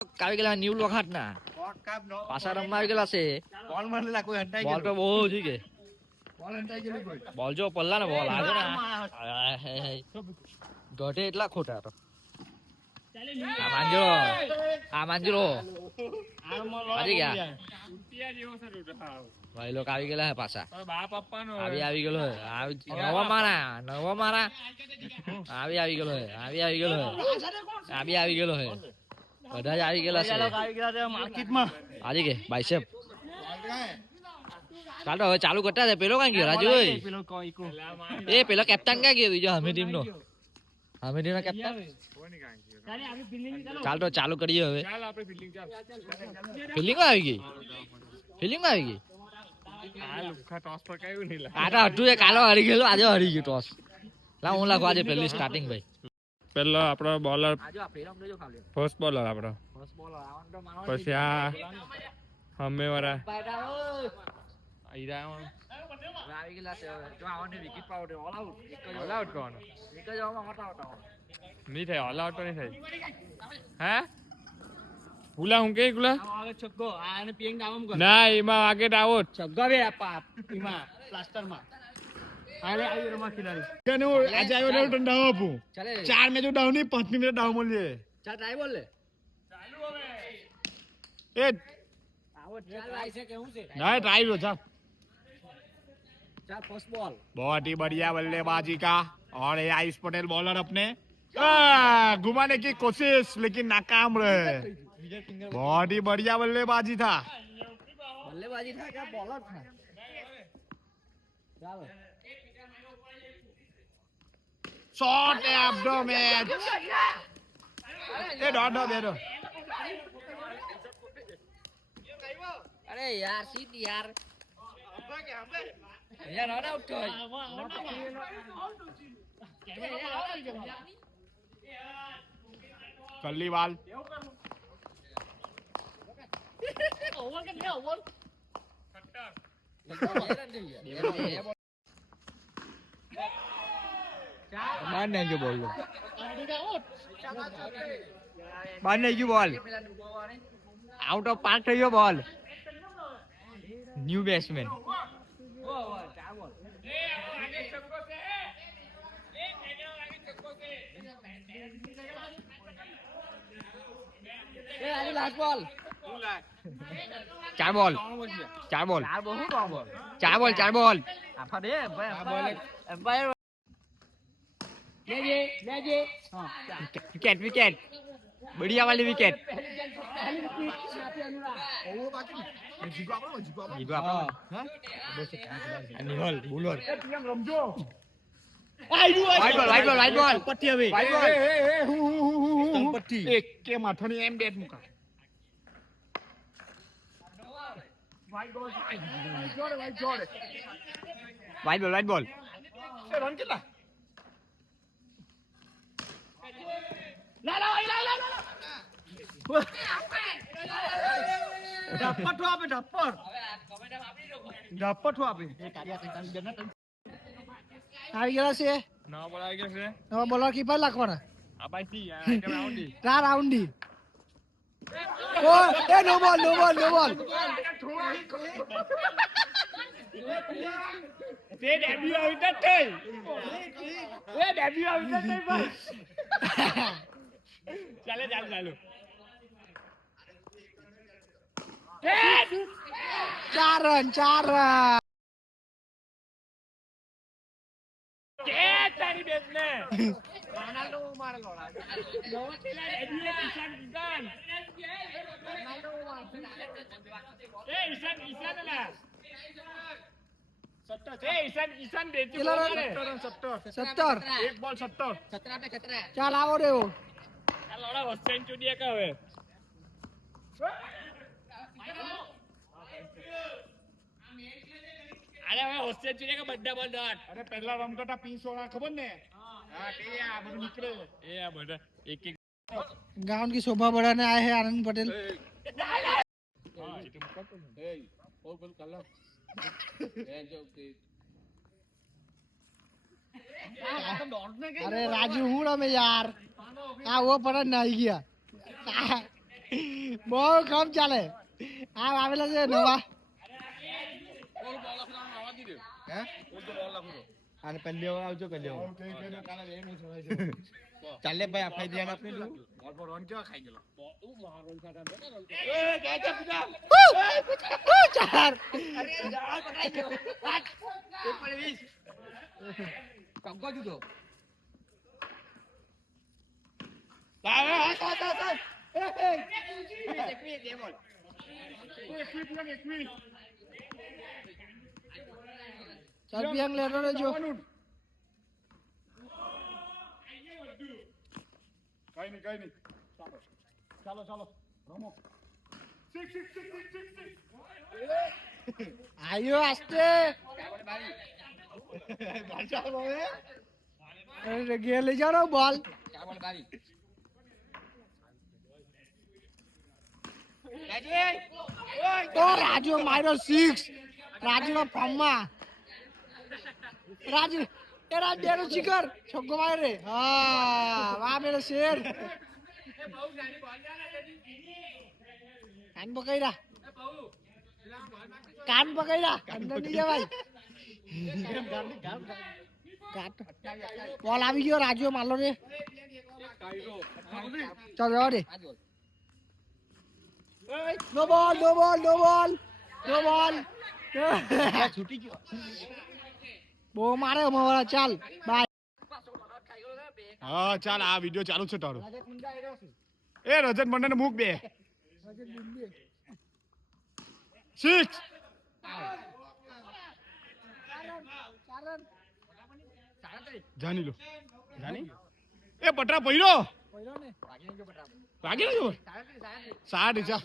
આવી ગયેલા ન્યુ વખત ના પાછા રમવા આવી ગયેલા છે બોલ તો બહુ જી કે બોલ જો પલ્લા ને બોલ આજે ગઢે એટલા ખોટા તો આ માંજરો આવી ગયા ભાઈ લોકો આવી ગયેલા હે પાછા આવી ગયેલો હે નવા મારા આવી ગયેલો હે આવી ગયેલો હે બધા જ આવી ગયેલા છે માર્કેટમાં આજે કે બાઈસેપ ચાલો હવે ચાલુ કરતા છે પેલો ક્યાં ગયો રાજુ એ પેલો કેપ્ટન ક્યાં ગયો બીજો અમે ટીમ નો કેપ્ટન ચાલ તો ચાલુ કરીએ હવે ફિલ્ડિંગ આવી ગઈ આ તો હતું એ કાલો હરી ગયેલો આજે હરી ગયો ટોસ હું લાગુ આજે પહેલી સ્ટાર્ટિંગ ભાઈ પેલો આપણો બોલર ફર્સ્ટ બોલર આપણો પછી આ હમે વાળા નહીં થાય ઓલ આઉટ તો નહીં થાય હે ગુલા હું કે ગુલા ના એમાં વાગે આવો ચાર મેચો ડાઉન નહીં 5 મિનિટ ડાઉન મળીએ ચાલ ટ્રાય બોલ લે એ આવો ટ્રાય છે કે હું છે ના ટ્રાય લો ચાલ फर्स्ट बॉल बहुत ही बढ़िया बल्लेबाजी का और ये आयुष पटेल बॉलर अपने घुमाने की कोशिश लेकिन नाकाम रहे बहुत ही बढ़िया बल्लेबाजी था क्या बॉलर था शॉट है अब दो मैच ये डॉट दे दो अरे यार सीट यार यार रन आउट कर कल्ली बाल ओवर के ले ओवर बाहर नहीं क्यों बोल बाहर नहीं क्यों बॉल आउट ऑफ पार्क थयो ball new batsman last ball चार बॉल आफा दे एम्पायर ले विकेट बढ़िया वाली विकेट वाइट बॉल पट्टी अभी पट्टी एक के माथानी एम डेट मुका वाइट बॉल रन कितना આવી ગયા છે નવા બોલર કીપર લાખવાના રાઉન્ડી ઓ એ નો બોલ તે ડેબ્યુ આવી તક થઈ ભાઈ ચાલે 4 રન કે તારી બેટ ને રોનાલ્ડો મારે લોડા નવા ખેલા ડેબ્યુ ઈશાન રોનાલ્ડો એ ઈશાન લા ईशान देती 17 एक बॉल 17 ચાલ આવો રેવો આ લોડા વસ્તેન ચુડિયા કા હવે અરે હવે વસ્તેન ચુડિયા કા બધા બોલ ડોટ અરે પહેલા રમતા પીસોળા ખબર ને હા તે આ બધું નીકળે એ આ બધા એક गांव की शोभा बढ़ाने आए हैं आनंद पटेल अरे राजू हूँ ना मैं यार हाँ वो पर नहीं गया બહુ કામ ચાલે આ આવેલા છે નવા અને પહેલી વાર આવજો પહેલી વાર ચાલે ભાઈ આપણે ધ્યાન આપી દઉં ચાર કંકો જુદો ચાલ પિયંગ લેતો રહેજો કઈ નહીં ચાલો રમો આયો આસ્તે અરે ઘેર લઈ જાઓ બોલ તો રાજુ માર્યો 6 રાજુ ના ફોર્મમાં રાજુ એ રાજ બેનો ચીકર છગ્ગો મારે રે હા વાહ મેરો શેર કાન પકડ્યા અંદર નહીં જવાય બોલ આવી ગયો રાજુ મારલો રે ચાલ જવા દે નો બોલ છૂટી ગયો બહુ મારે અમારા ચાલ બાય હા ચાલ આ વિડિયો ચાલુ છે તારો એ રજત મંડળ ને મૂક બે 6 જાની લો એ પટરા પૈરો વાગી ગયો 60 જા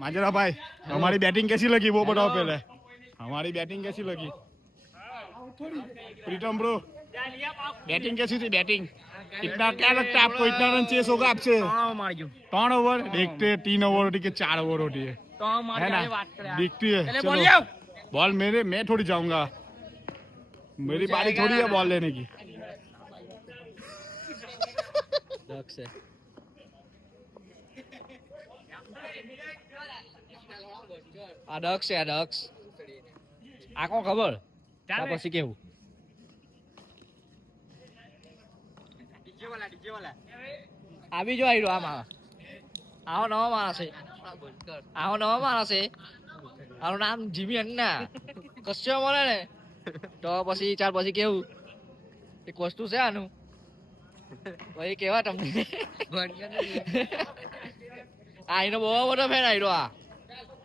माजरा भाई हमारी बैटिंग कैसी लगी वो बताओ पहले हमारी बैटिंग कैसी लगी प्रीतम ब्रो बैटिंग कैसी थी बैटिंग इतना क्या लगता है आपको इतना रन चेस होगा आपसे 3 ओवर देखते 3 ओवर होती के 4 ओवर होती है है ना दिखती है चलो बॉल मेरे मैं थोड़ी जाऊंगा मेरी बारी थोड़ी है बॉल लेने की આ ડક્સ છે આ ડક્સ આ કોણ ખબર ત્યાર પછી કેવું આવી જો આયરો આમાં આવો નવો માણસ છે આનું નામ જીમી અન્ના કશ્યો મળે ને તો પછી ચાર પછી કેવું એક વસ્તુ છે આનું ભાઈ કેવા તમને આનો બહુ મોટો ફેન આયરો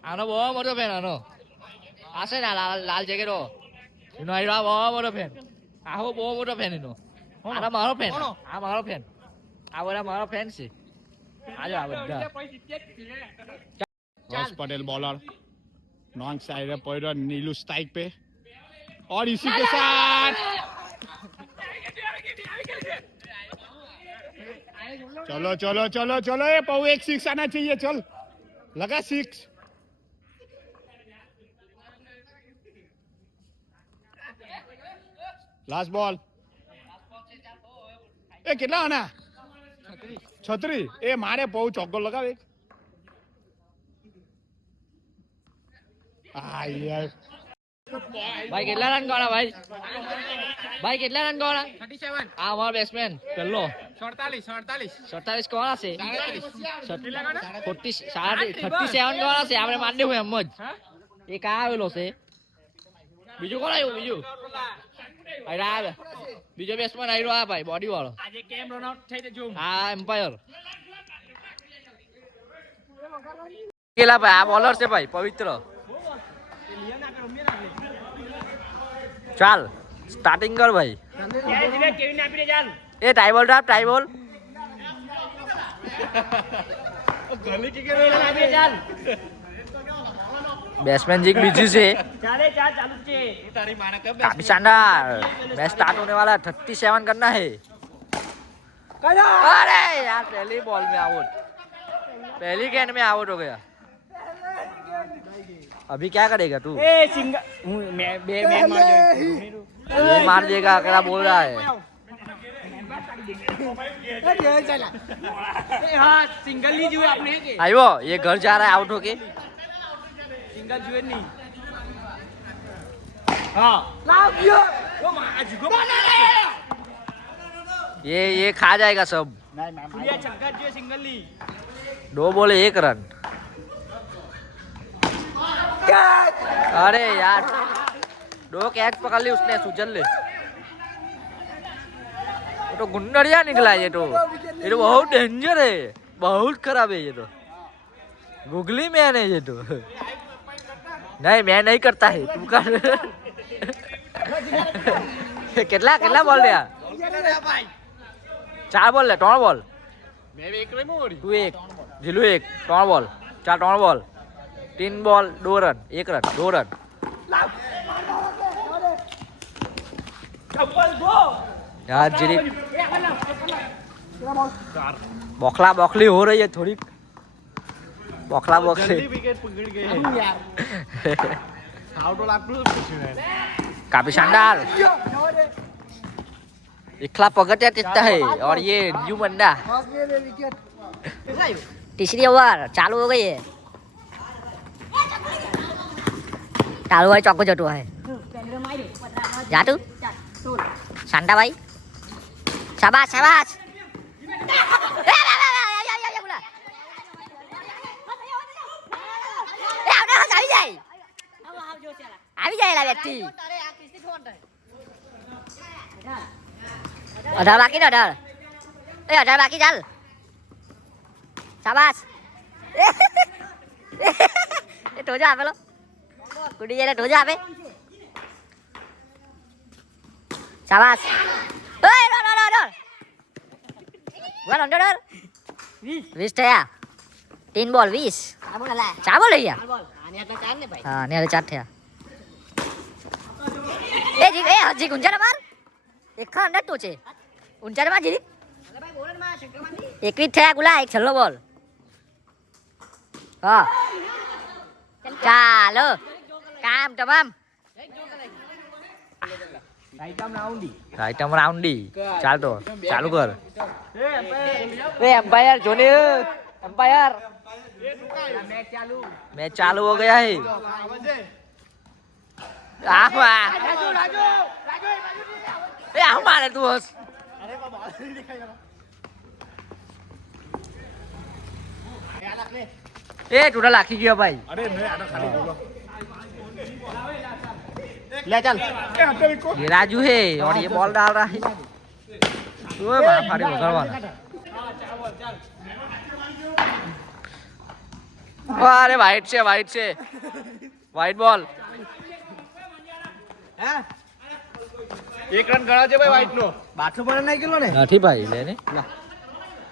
આનો બહુ મોટો ફેન આનો આ છે ને લાલ જેકેટો એનો આયરો આ બહુ મોટો ફેન આહો બહુ મોટો ફેન એનો આ મારો ફેન આ બધા મારો ફેન છે આજો આ બધા Harsh Patel bowler non side pointer नीलू स्ट्राइक पे और इसी के साथ चलो चलो चलो चलो ये पौ एक 6 आना चाहिए चल लगा 6 लास्ट बॉल ए कितना आना 36 ए मारे पौ चौको लगावे ભાઈ કેટલા રન ગોળા ભાઈ કેટલા રન ગોળા 37 આ અમારો બેટ્સમેન પેલો 47 કોણ છે 37 કોણ છે આપણે માર દેવું એમ જ એક આ આવેલો છે બીજું કોણ આવ્યું બીજું આવે બીજો બેટ્સમેન આવ્યો આ ભાઈ બોડી વાળો આજે કેમ રન આઉટ થઈ જજો હા એમ્પાયર કેલા ભાઈ આ બોલર છે ભાઈ પવિત્ર ચાલ સ્ટાર્ટિંગ કર ભાઈ એ ટાઈબોલ ડ્રાફ્ટ ટાઈબોલ બેટ્समैन जी बिजी से काफी शानदार मैच स्टार्ट होने वाला है 37 करना है अरे यार पहली बॉल में आउट पहली गेंद में आउट हो गया अभी क्या करेगा तू ये मार देगा अकेला बोल रहा है हाँ सिंगल नहीं जुए आपने के आयो ये घर जा रहा है आउट होके सिंगल जुए नहीं हाँ लाभ यो वो मार जुगो ये खा जाएगा सब पुलिया छक्का जुए सिंगल ली 2 बॉल 1 रन अरे यार 2 कैच पकड़ ली उसने सुजन ले तो गुंडरिया निकला ये तो बहुत डेंजर है बहुत खराब है ये तो गुगली मैन है ये तो नहीं मैं नहीं करता है तू कर કેટલા કેટલા બોલ રહ્યા 4 બોલ લે 3 બોલ મેં એક રમ્યો વળી તું 1 જીલુ 1 3 બોલ 3 બોલ 3 બોલ 2 રન 1 રન 2 રन यार जीरी बौखला बौखली हो रही है थोड़ी बौखला बौखली વિકેટ પકડી ગઈ આઉટ લાગતું काफी शानदार इखला पगटिया टीचता है और ये न्यू बंदा तीसरी ओवर चालू हो गई है चालू है चौको चटू है जा तू शांता भाई शाबाश शाबाश આવી જાયેલા વ્યક્તિ 18 બાકી ને 18 એ 18 બાકી ચાલ શાબાશ એ ટોજો આપેલો કુડી જઈને ટોજો આપે શાબાશ ઓય રો રો રો રો વન અંડર 20 થયા 3 બોલ 20 4 બોલ લઈ ગયા હા ને 4 થયા ए हजी गुंजा मार एक अंदर टोचे ऊंचा मार जी एक थे गुला एक छल्लो बॉल हाँ चालो काम तमाम राइटम राउंडी चाल तो चालू कर ए अंपायर जोने अंपायर मैच चालू हो गया है मारे तू बस ए टूटा लाखी गया भाई અરે મેં આને ખાલી બોલો ले चल ए हटे विको ये राजू है और ये बॉल डाल रहा है ओए बाप फाड़ी भगवान अरे वाइट से वाइट बॉल એક રન ગણા છે ભાઈ વાઈટ નો બાથરૂમ પર નહીં ગયેલો ને નથી ભાઈ લેને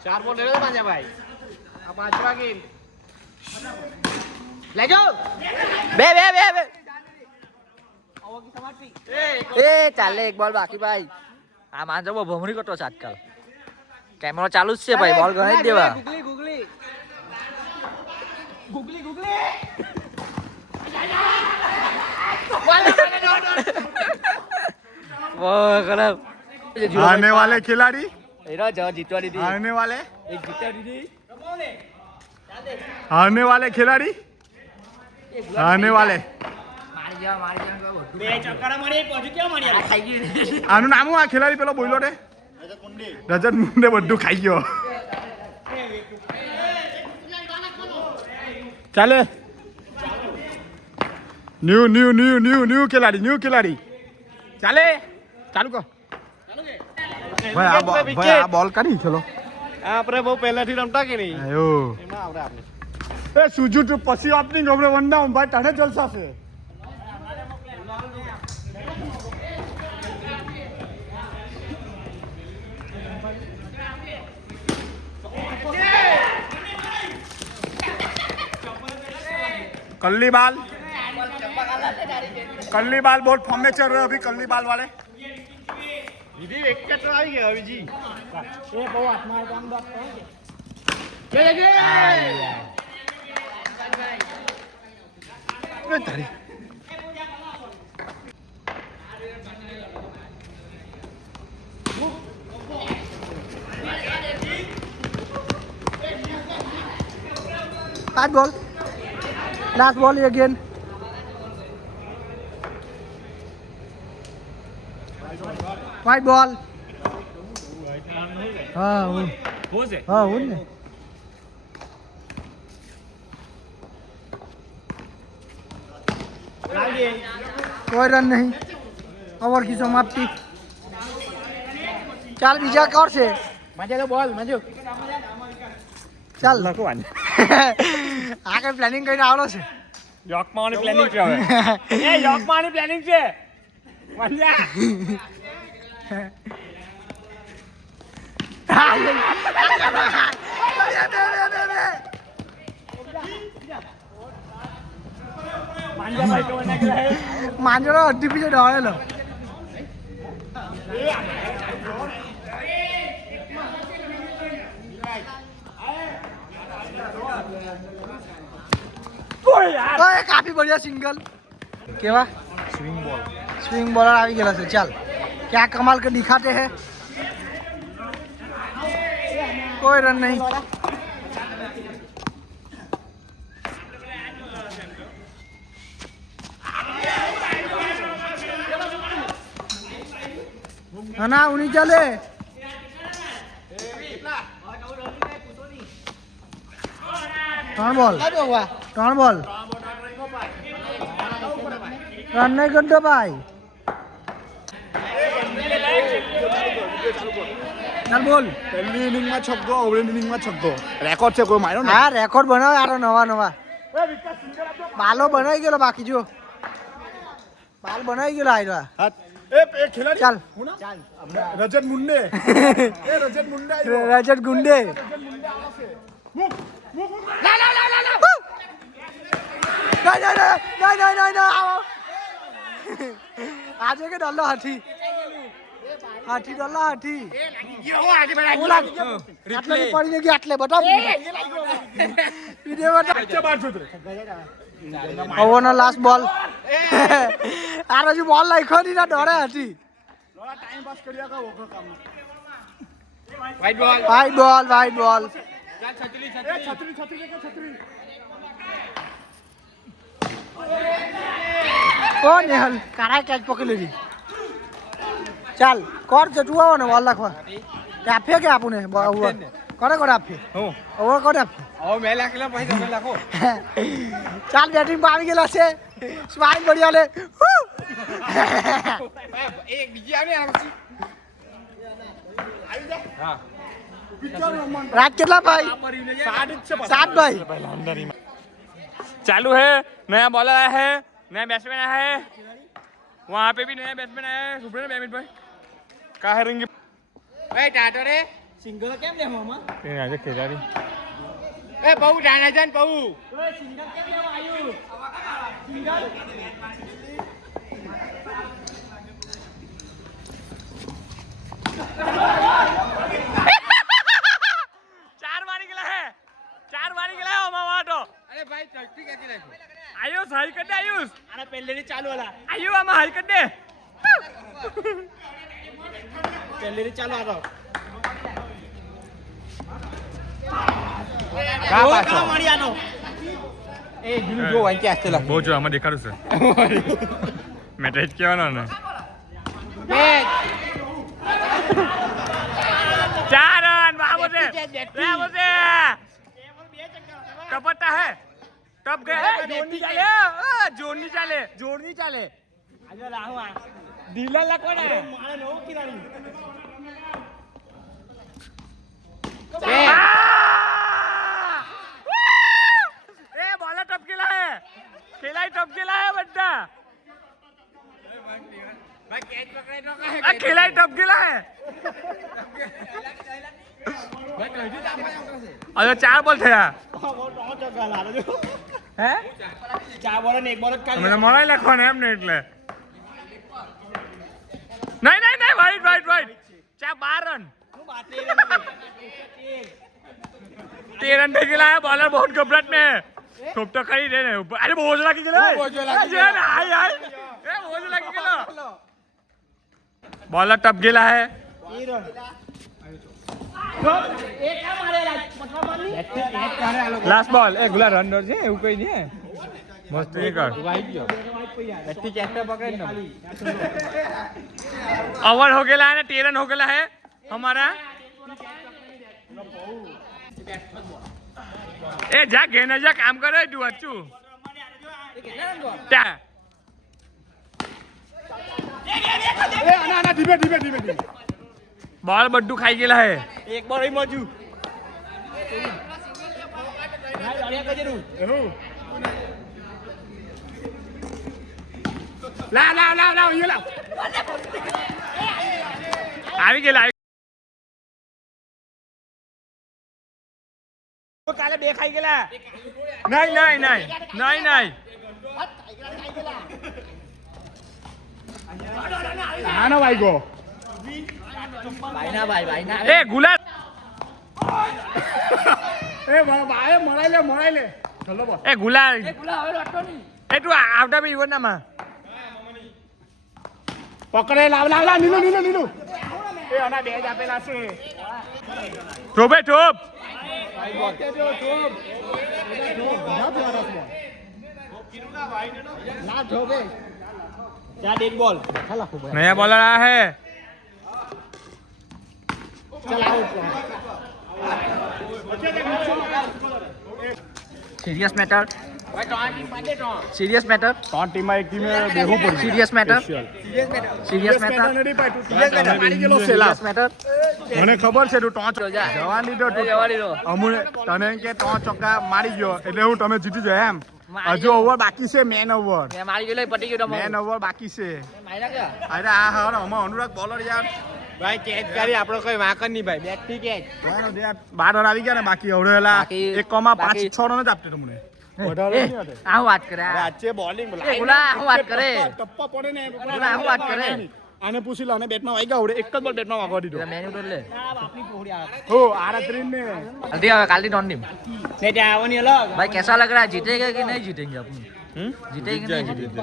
4 બોલ લેજો પાછા ભાઈ આ 5 વાગે લેજો बे ए ચાલે એક બોલ બાકી ભાઈ આ માંજો ભમરી કટો છે આજકાલ કેમેરો ચાલુ જ છે ભાઈ બોલ ગણી દેવા ગુગલી वो खराब आने वाले खिलाड़ी इरा जा जीतवा दी आने वाले एक जीता दी आने वाले खिलाड़ी आने वाले मारी जा બે ચક્કરા મારી પહોંચી કેમ મારી खाई गई આનું નામ હું આ ખેલાડી પેલો બોલ્યો ને રજત મુંડે બધું ખાઈ ગયો ચાલે ન્યુ ખેલાડી ચાલે ચાલુ કર ભાઈ આ બોલ કાઢી ચલો આપણે બહુ પહેલાથી રમતા કે નહીં આયો એમાં આવડે આપણે એ સુજુ તું પછી ઓપનિંગ આપણે વંડા ભાઈ તને જલસા છે कल्ली बाल बहुत फॉर्म में चल रहे अभी कल्ली बाल वाले દીદી એક કે તો આવી ગયા હવીજી એ બહુ હાથમાં કામ બાપ 5 ball. Last ball again. White ball. हाँ वो ने कोई रन नहीं ओवर की समाप्ति ચાલ બીજા કોર છે મજા તો બોલ મજો ચાલ લખવાન આ કઈ પ્લાનિંગ કરીને આવડો છે યોકમાંની પ્લાનિંગ છે હવે એ યોકમાંની પ્લાનિંગ છે મજા માંજરો અડધી પીછે ડોળેલો કાફી બઢિયા સિંગલ કેવા સ્વિંગ બોલર આવી ગયેલા છે ચાલ क्या कमाल के दिखाते हैं कोई रन नहीं है ना उन्हीं चले ત્રણ બોલ રન નહીં કરતો ભાઈ ચાલ બોલ પહેલી ઇનિંગમાં છગ્ગો ઓવરની ઇનિંગમાં છગ્ગો રેકોર્ડ છે કોઈ માર્યો ને હા રેકોર્ડ બનાવે આરો નવા બાલો બનાવી ગયેલો બાકી જો બાલ બનાવી ગયેલો આયરો એ ખેલાડી ચાલ રજત મુંડે એ રજત મુંડે રજત ગુંડે આજે કે ડલ્લો હાથી હાથી ડલ્લો હાથી આટલે પડી ગઈ આટલે બતાવ ઓવરનો લાસ્ટ બોલ આ હજુ બોલ નાખ્યો નહીં ના ડરે હાથી ટાઈમ પાસ કર્યા કા વખત કામ વાઈટ બોલ છત્રી ઓ નેહલ કારા કેચ પકડી લીધી ચાલ કોર છે તું આવો ને બોલ નાખવા તે આપીએ કે આપું ને ઓવર કોને આપીએ ઓવર કોને આપીએ મેં લાખેલા પછી તમે લાખો ચાલ બેટિંગ માં આવી ગયેલા છે સ્માઈલ બઢિયા લે એક બીજી આવી ને હા रात कितना भाई 7 भाई चालू है नया बॉलर आया है नया बैट्समैन आया है वहाँ पे भी नया बैट्समैन आया है सुब्रे बैमिट भाई का है रिंग ભાઈ ટાટો રે सिंगल केम ले मामा આજે ખેલાડી એ બહુ જાણે છે ને બહુ ओए सिंगल केम ले आयु सिंगल चार मारी गेला है मामा तो અરે ભાઈ ચડતી કેતી નાખો आयुष हाई कर दे आयुष अरे पहले नहीं चालू वाला आयु आमा हाई कर दे पहले नहीं चालू आ रहा કા પાછો मारियानो એ ગીરું જો વાંચી આસ્તે લાખ બહુ જો આમાં દેખાડું છે મેં ટેચ કહેવાનો ને चार रन वहां से टपटा है टप गए जोर नहीं चाले डीलर ला कौन है ए बॉलर टप गेला है खेलाई टप गेला है बड्डा ભાઈ કેચ પકડાઈ નો કહે खेलाई टप गेला है ભાઈ કઈથી તાપા આવશે अरे 4 बॉल थे હે 4 બોલ ને 1 બોલ જ મને મળાઈ લખવાને એમ ને એટલે નહીં વાઈટ ચા 12 रन 13 रन થઈ ગયેલા है बॉलर बहुत घबराहट में है ठोक तो खरी दे अरे बोझ लागी गेलो हाय ए बोझ लागी गेलो बॉलर टप गेला है લાસ્ટ બોલ એ ગુલા રન છે એવું કઈ નહીં મસ્ત એ કર ओवर हो गया है ना 13 रन हो गया है हमारा ए जा घेने जा काम करे तू अच्छू क्या बॉल बड्डू खाई गया है એક બોલ અહીં મોજુ લાવ લાવ લાવ લાવ અહીંયા લાવ આવી ગયેલા કાલે બે ખાઈ ગયેલા નહીં નહીં નહીં નહીં નહીં આનો વાઈગો એ ગુલાબ એ ભાઈ મરાઈ લે ચલો બોલ એ ગુલાબ એ તું આવતા બી ઇવન નામાં પકડે લાવ લાવ લાવ નીનુ એ આના બે જ આપેલા છે ઠોપે ઠોપ ચાર એક બોલ नया बॉलर आया है सीरियस मैटर सीरियस मैटर ત્રણ ટીમમાં એક ટીમે બેહવું પડશે serious matter serious matter serious matter મને ખબર છે તું ટોચ જા. જવા દીધો જવા દીધો. અમુને તને કે ટોચ ચોક્કા મારી ગયો એટલે હું તમે જીતી જાય એમ હજુ ઓવર બાકી છે મેન ઓવર मैं मारी गयो पटी गयो મેન ઓવર બાકી છે मायना क्या અરે આ હા અમાર અનુરાગ બોલર યાર ભાઈ કેચ કરી આપણો કોઈ વાંક જ નહીં ભાઈ બેટ થી કેચ કહેવાનો દે 12 રન આવી ગયા ને બાકી હવડેલા બાકી- 1,5 બાકી- 6 રન જ આપતે તમને વધારે નહીં હતે आ बात करे આજે બોલિંગ ગુલા, હું વાત કરે? ટપ્પા પડે ને ગુલા, હું વાત કરે? આને પૂછી લો અને બેટમાં વાગ્યા આવડે એક જ બોલ બેટમાં વાગવા દીધો मेन्यू तो ले હો આરત્રીન ને जल्दी आओ काली डॉन टीम ને ત્યાં આવવાની અલગ भाई कैसा लग रहा है जीतेगा कि नहीं जीतेंगे अपन जीतेंगे कि नहीं जीतेंगे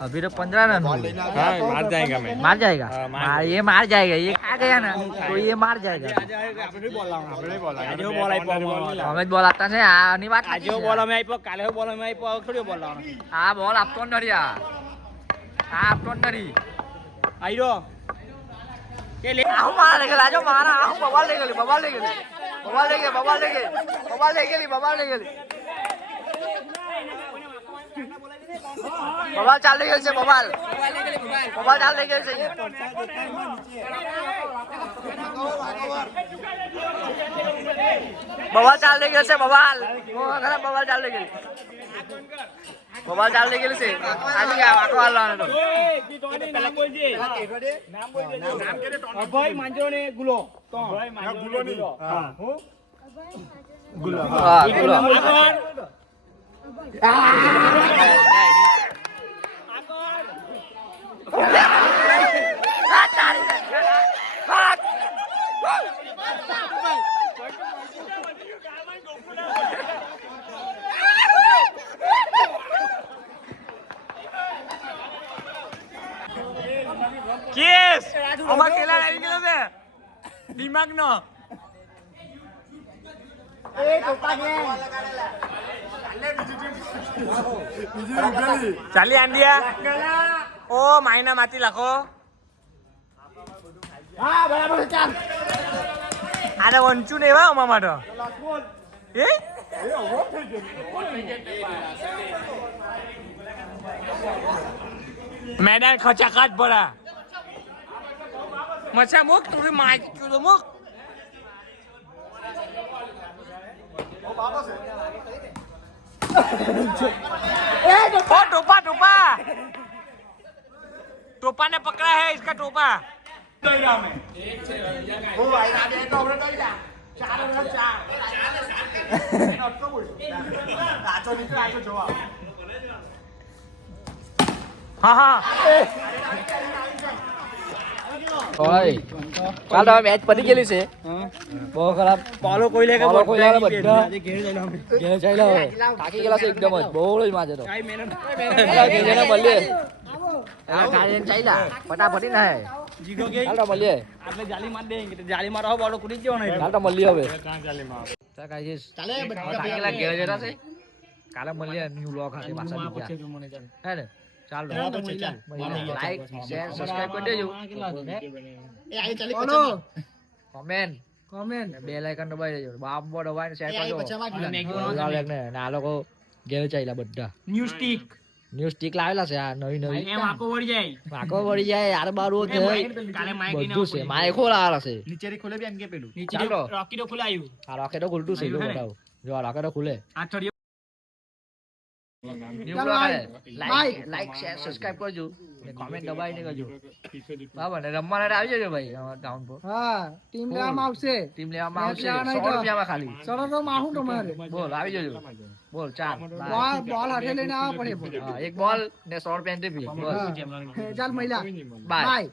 अभी तो 15 रन हुए हाँ मार जाएगा मैं मार जाएगा हाँ, ये मार जाएगा ये खा गया ना तो ये मार जाएगा આપણે બોલ આપણે બોલ આજે બોલ આપ્યો અમે જ બોલ આપતા છે આની વાત આજે બોલ અમે આપ્યો કાલે બોલ અમે આપ્યો થોડી બોલ લાવવાનો આ બોલ આપતો જ નથી આ આપતો જ નથી આઈ રહ્યો કે લે આહુ મારા લઈ ગયેલા જો મારા આહુ બબાલ લઈ ગયેલી બબાલ લઈ ગયેલી બબાલ લઈ ગઈ બબાલ લઈ ગઈ બબાલ લઈ ગયેલી બબાલ લઈ ગયેલી બબાલ ચાલ લઈ ગયેલી છે બબાલ બબાલ ચાલ લઈ ગયેલી છે બબાલ ચાલ લઈ ગયેલી છે બબાલ ખરા બબાલ ચાલ લઈ ગયેલી બબાલ ચાલ લઈ ગયેલી છે આજે આખો હાલવાનો તો પેલા બોલજે નામ બોલજે નામ કે અભય માંજરો ને ગુલો તો અભય માંજરો ગુલો નહીં હા હું હા બોલો કેસ આમાં કેલા આવી ગયો છે દિમાગ નો ચાલી આંડિયા ઓ માયના માતી લાખો હા બરાબર છે ચાલ આને વંચું ને એવા અમાર માટે એ મેદાન ખચાખાચ ભરા મચ્છા મુક તું માય ક્યું તો મુક ओ टोपा टोपा टोपा ने पकड़ा है इसका टोपा हाँ हाँ ઓય કાલ તો મેચ પતી ગયેલી છે બહુ ખરાબ બોલો કોઈ લે કે બોલો કોઈ લે બધા આજે ઘેર જઈને અમે ઘેર ચાલ્યા હવે થાકી ગયેલા છે એકદમ જ બહુ જ માજે તો કાઈ મહેનત ઘેર જઈને બલ્લે ખાઈને ચાલ્યા ફટાફટી ના હે જીગો કે હાલ તો મળીએ આપણે જાલી માર દે કે જાલી મારો બોલો કુડી જવાનો હાલ તો મળીએ હવે ત્યાં ચાલી માં ચાલ ગાઈસ ચાલે કાલે ઘેર જરા છે કાલે મળીએ ન્યુ બ્લોગ સાથે પાછા બીજા હે ને ચાલ લાઈક શેર સબસ્ક્રાઇબ કરી દેજો એ આઈ ચાલી બોલો કોમેન્ટ કોમેન્ટ બેલ આઇકન દબાવી દેજો બાબો દબાવીને શેર એ આઈ કરજો પછી વાગી ને આ લોકો ઘેર ચાલ્યા બધા ન્યૂ સ્ટીક ન્યુ સ્ટીક લાવેલા છે આ નવી નવી એમ આકો વળી જાય વાકો વળી જાય યાર બારો છે કાલે માઈક બધું છે માઇકો લાવેલા છે નીચેથી ખોલે બી એમ કે પેલું નીચે ચાલો. રોકી તો ખુલાયું આ રોકેટો ખુલતું છે જો બતાવો જો આ રોકેટો ખુલે આ થોડી ન્યુ ચાલો, બ્લોગ ભાઈ. લાઈક શેર સબસ્ક્રાઇબ કરજો અને કોમેન્ટ દબાવીને કરજો બરાબર ને રમવાના આવી જજો ભાઈ અમારા ટાઉન પર હા ટીમ લેવામાં આવશે ટીમ લેવામાં આવશે લેવાના 100 તો. રૂપિયામાં ખાલી ચલો તો માહું તમારે બોલ આવી જજો બોલ ચાલ બોલ હાથે લઈને આવવા પડે હા એક બોલ ને 100 રૂપિયા એન્ટ્રી ફી બસ ચાલ મહિલા બાય બાય